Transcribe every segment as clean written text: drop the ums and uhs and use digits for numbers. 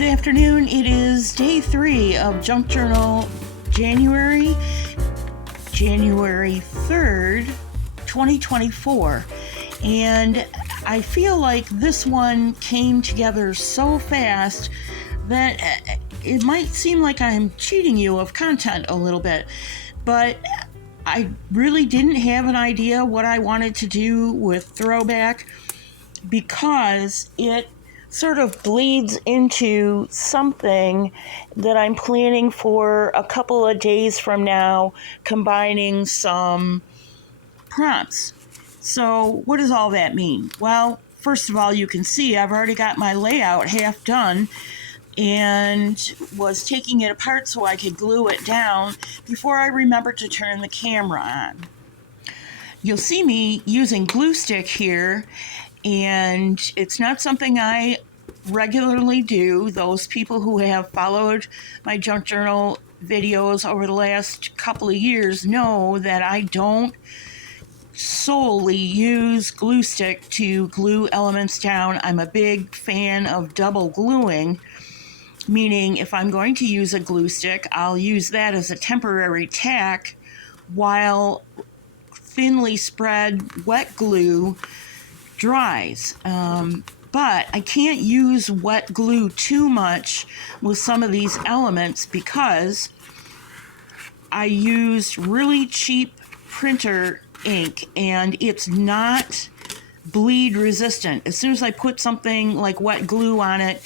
Good afternoon. It is day 3 of Junk Journal, January 3rd, 2024. And I feel like this one came together so fast that it might seem like I'm cheating you of content a little bit, but I really didn't have an idea what I wanted to do with throwback because it sort of bleeds into something that I'm planning for a couple of days from now, combining some prompts. So what does all that mean? Well, first of all, you can see I've already got my layout half done and was taking it apart so I could glue it down before I remembered to turn the camera on. You'll see me using glue stick here, and it's not something I regularly do. Those people who have followed my junk journal videos over the last couple of years know that I don't solely use glue stick to glue elements down. I'm a big fan of double gluing, meaning if I'm going to use a glue stick, I'll use that as a temporary tack while thinly spread wet glue dries. But I can't use wet glue too much with some of these elements because I used really cheap printer ink and it's not bleed resistant. As soon as I put something like wet glue on it,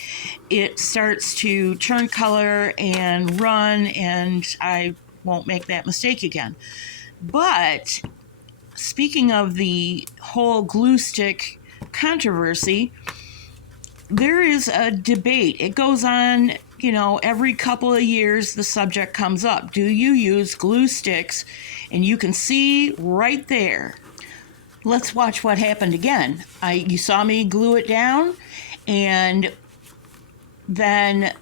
it starts to turn color and run, and I won't make that mistake again. But speaking of the whole glue stick controversy, there is a debate. It goes on, every couple of years the subject comes up. Do you use glue sticks? And you can see right there. Let's watch what happened again. You saw me glue it down, and then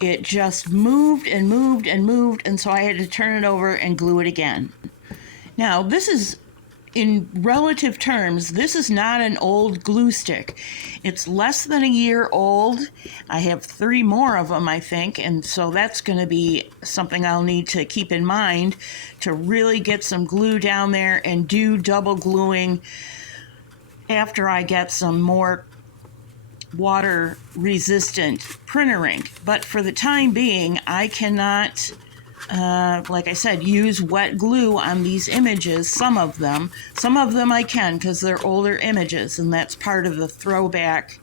it just moved and moved and moved, and so I had to turn it over and glue it again. Now, this is, in relative terms, this is not an old glue stick. It's less than a year old. I have 3 more of them, I think, and so that's going to be something I'll need to keep in mind to really get some glue down there and do double gluing after I get some more water resistant printer ink. But for the time being, I cannot, like I said, use wet glue on these images. Some of them I can because they're older images, and that's part of the throwback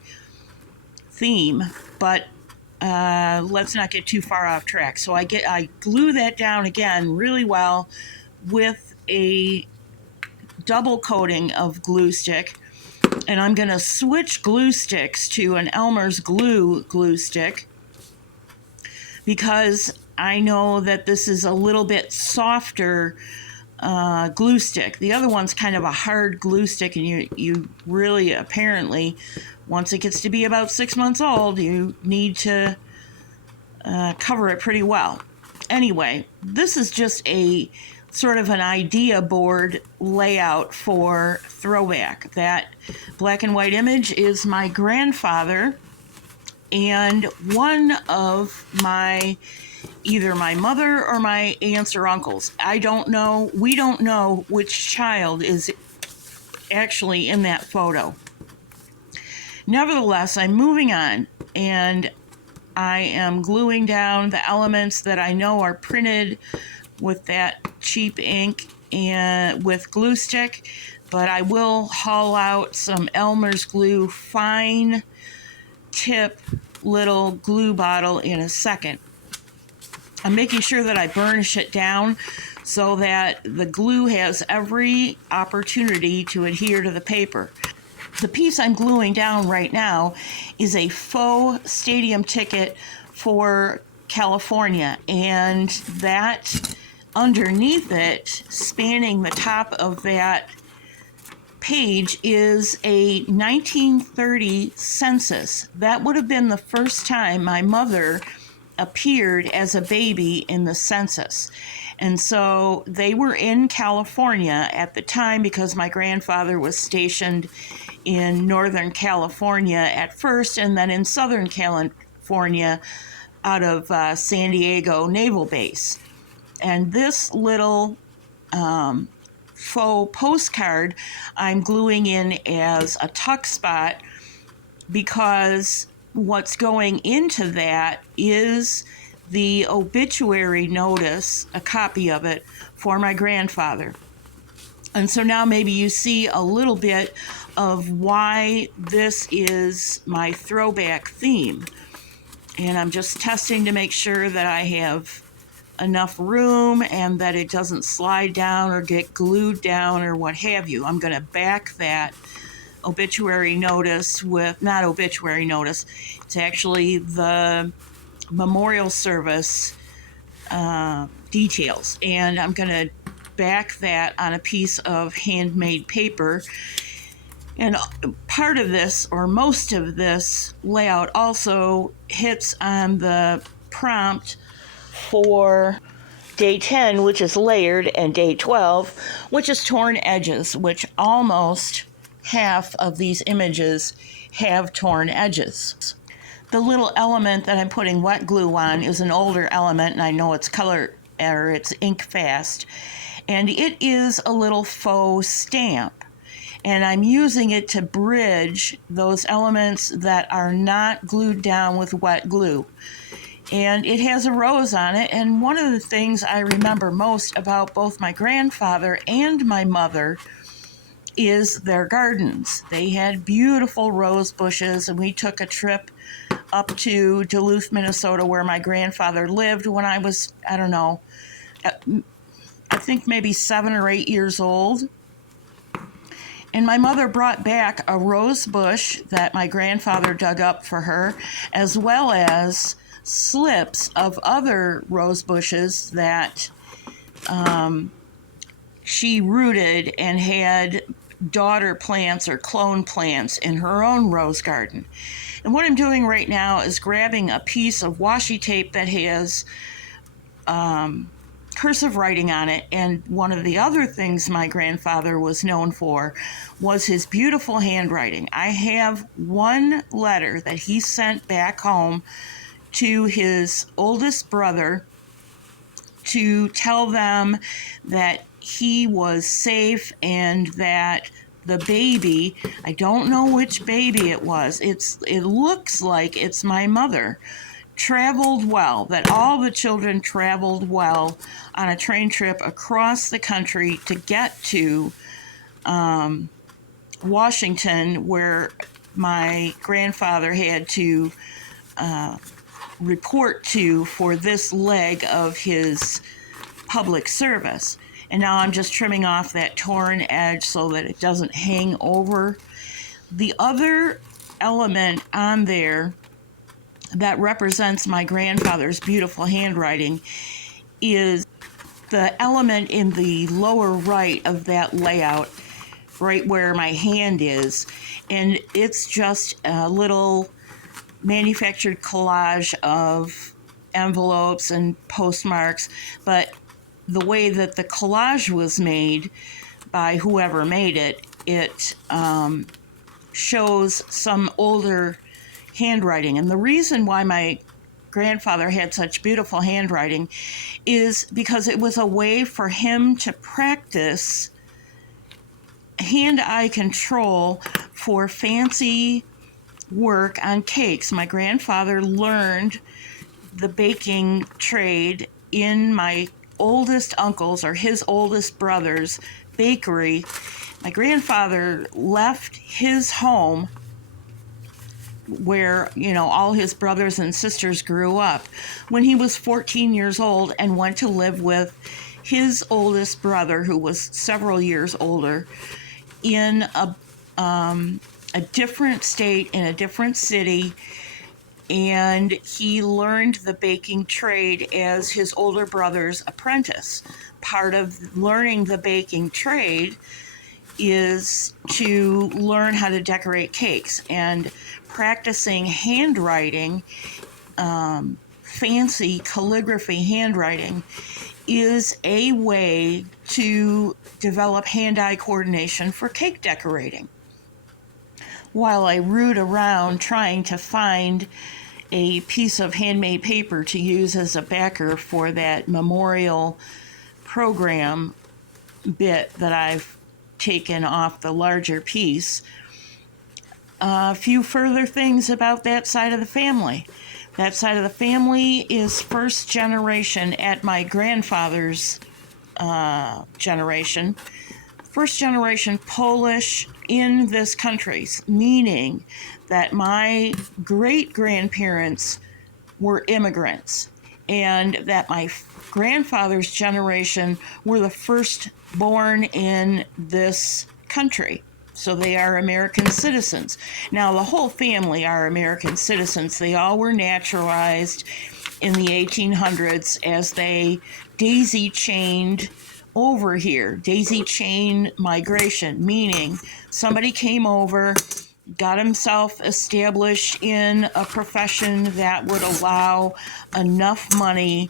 theme. But let's not get too far off track. So I glue that down again really well with a double coating of glue stick, and I'm going to switch glue sticks to an Elmer's glue stick because I know that this is a little bit softer glue stick. The other one's kind of a hard glue stick, and you really, apparently, once it gets to be about 6 months old, you need to cover it pretty well. Anyway, this is just a sort of an idea board layout for throwback. That black and white image is my grandfather and one of either my mother or my aunts or uncles. I don't know. We don't know which child is actually in that photo. Nevertheless, I'm moving on, and I am gluing down the elements that I know are printed with that cheap ink and with glue stick, but I will haul out some Elmer's glue fine tip little glue bottle in a second. I'm making sure that I burnish it down so that the glue has every opportunity to adhere to the paper. The piece I'm gluing down right now is a faux stadium ticket for California, and that underneath it, spanning the top of that page, is a 1930 census. That would have been the first time my mother appeared as a baby in the census. And so they were in California at the time because my grandfather was stationed in Northern California at first and then in Southern California, out of San Diego Naval Base. And this little faux postcard I'm gluing in as a tuck spot, because what's going into that is the obituary notice, a copy of it, for my grandfather. And so now maybe you see a little bit of why this is my throwback theme. And I'm just testing to make sure that I have enough room and that it doesn't slide down or get glued down or what have you. I'm going to back that obituary notice with, not obituary notice, it's actually the memorial service details. And I'm going to back that on a piece of handmade paper. And part of this, or most of this layout, also hits on the prompt for day 10, which is layered, and day 12, which is torn edges, which almost half of these images have torn edges. The little element that I'm putting wet glue on is an older element, and I know it's color, or it's ink fast, and it is a little faux stamp. And I'm using it to bridge those elements that are not glued down with wet glue. And it has a rose on it. And one of the things I remember most about both my grandfather and my mother is their gardens. They had beautiful rose bushes, and we took a trip up to Duluth, Minnesota, where my grandfather lived when I was, I don't know, I think maybe 7 or 8 years old. And my mother brought back a rose bush that my grandfather dug up for her, as well as slips of other rose bushes that she rooted and had daughter plants or clone plants in her own rose garden. And what I'm doing right now is grabbing a piece of washi tape that has cursive writing on it. And one of the other things my grandfather was known for was his beautiful handwriting. I have one letter that he sent back home to his oldest brother to tell them that he was safe and that the baby, I don't know which baby it was, it looks like it's my mother, traveled well, that all the children traveled well on a train trip across the country to get to Washington, where my grandfather had to report to for this leg of his public service. And now I'm just trimming off that torn edge so that it doesn't hang over. The other element on there that represents my grandfather's beautiful handwriting is the element in the lower right of that layout, right where my hand is. And it's just a little manufactured collage of envelopes and postmarks, but the way that the collage was made by whoever made it, it shows some older handwriting. And the reason why my grandfather had such beautiful handwriting is because it was a way for him to practice hand-eye control for fancy work on cakes. My grandfather learned the baking trade in my oldest uncle's, or his oldest brother's, bakery. My grandfather left his home where, all his brothers and sisters grew up when he was 14 years old, and went to live with his oldest brother, who was several years older, in a different state, in a different city. And he learned the baking trade as his older brother's apprentice. Part of learning the baking trade is to learn how to decorate cakes, and practicing handwriting, fancy calligraphy handwriting, is a way to develop hand-eye coordination for cake decorating. While I root around trying to find a piece of handmade paper to use as a backer for that memorial program bit that I've taken off the larger piece. A few further things about that side of the family. That side of the family is first generation at my grandfather's generation. First generation Polish in this country, meaning that my great grandparents were immigrants, and that my grandfather's generation were the first born in this country. So they are American citizens. Now, the whole family are American citizens. They all were naturalized in the 1800s as they daisy chained over here. Daisy chain migration, meaning somebody came over, got himself established in a profession that would allow enough money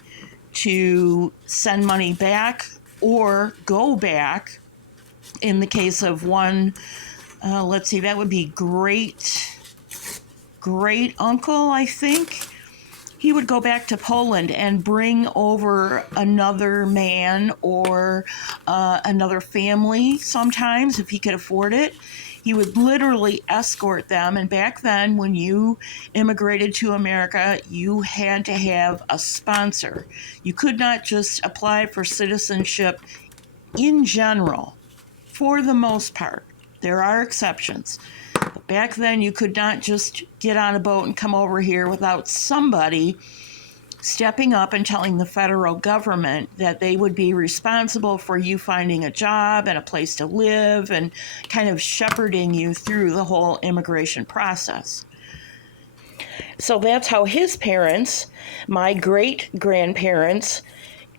to send money back or go back. In the case of one, let's see, that would be great uncle, I think. He would go back to Poland and bring over another man or another family sometimes if he could afford it. He would literally escort them. And back then, when you immigrated to America, you had to have a sponsor. You could not just apply for citizenship in general, for the most part. There are exceptions. But back then, you could not just get on a boat and come over here without somebody stepping up and telling the federal government that they would be responsible for you finding a job and a place to live and kind of shepherding you through the whole immigration process. So that's how his parents, my great-grandparents,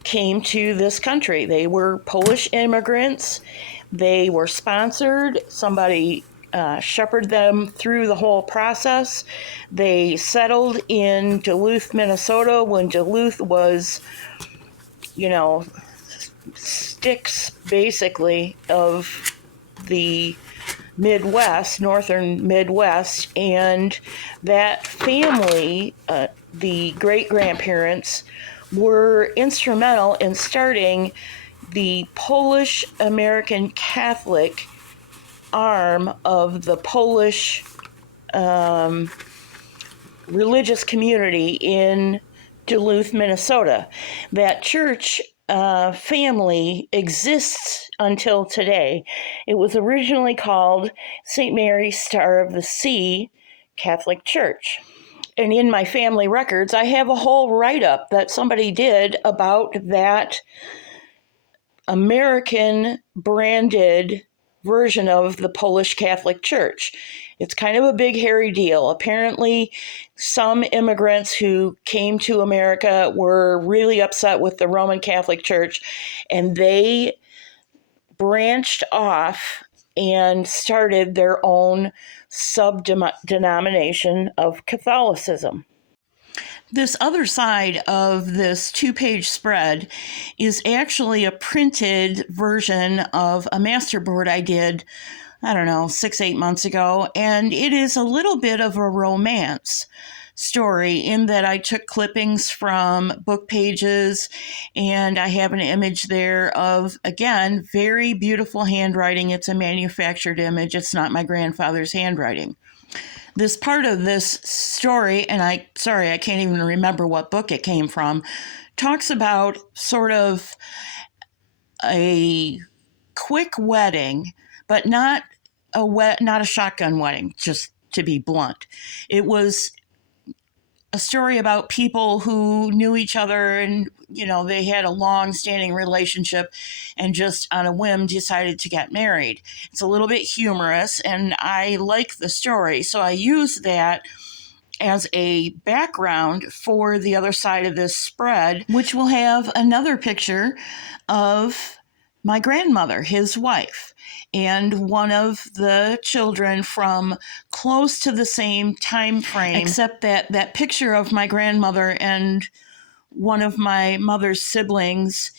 came to this country. They were Polish immigrants. They were sponsored. Somebody shepherded them through the whole process. They settled in Duluth, Minnesota when Duluth was, sticks basically of the Midwest, northern Midwest, and that family, the great-grandparents, were instrumental in starting the Polish American Catholic arm of the Polish religious community in Duluth, Minnesota. That church family exists until today. It was originally called St. Mary's Star of the Sea Catholic Church. And in my family records, I have a whole write-up that somebody did about that American branded version of the Polish Catholic Church. It's kind of a big, hairy deal. Apparently, some immigrants who came to America were really upset with the Roman Catholic Church, and they branched off and started their own sub-denomination of Catholicism. This other side of this 2-page spread is actually a printed version of a masterboard I did, 6-8 months ago, and it is a little bit of a romance story in that I took clippings from book pages, and I have an image there of, again, very beautiful handwriting. It's a manufactured image. It's not my grandfather's handwriting. This part of this story, and I can't even remember what book it came from, talks about sort of a quick wedding, but not a shotgun wedding, just to be blunt. It was a story about people who knew each other and, they had a long-standing relationship and just on a whim decided to get married. It's a little bit humorous, and I like the story, so I use that as a background for the other side of this spread, which will have another picture of my grandmother, his wife, and one of the children from close to the same time frame, except that picture of my grandmother and one of my mother's siblings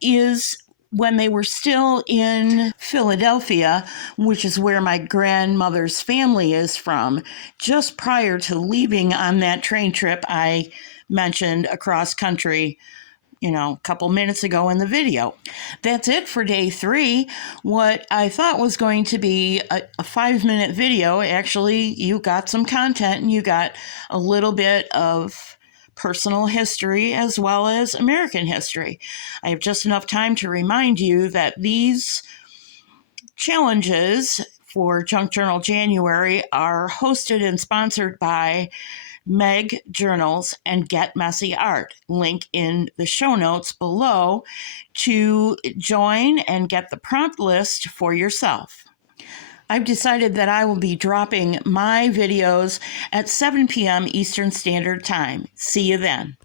is when they were still in Philadelphia, which is where my grandmother's family is from, just prior to leaving on that train trip I mentioned across country, a couple minutes ago in the video. That's it for day 3. What I thought was going to be a 5-minute video, actually, you got some content and you got a little bit of personal history as well as American history. I have just enough time to remind you that these challenges for Junk Journal January are hosted and sponsored by Meg Journals and GetMessyArt. Link in the show notes below to join and get the prompt list for yourself. I've decided that I will be dropping my videos at 7 p.m. Eastern Standard Time. See you then.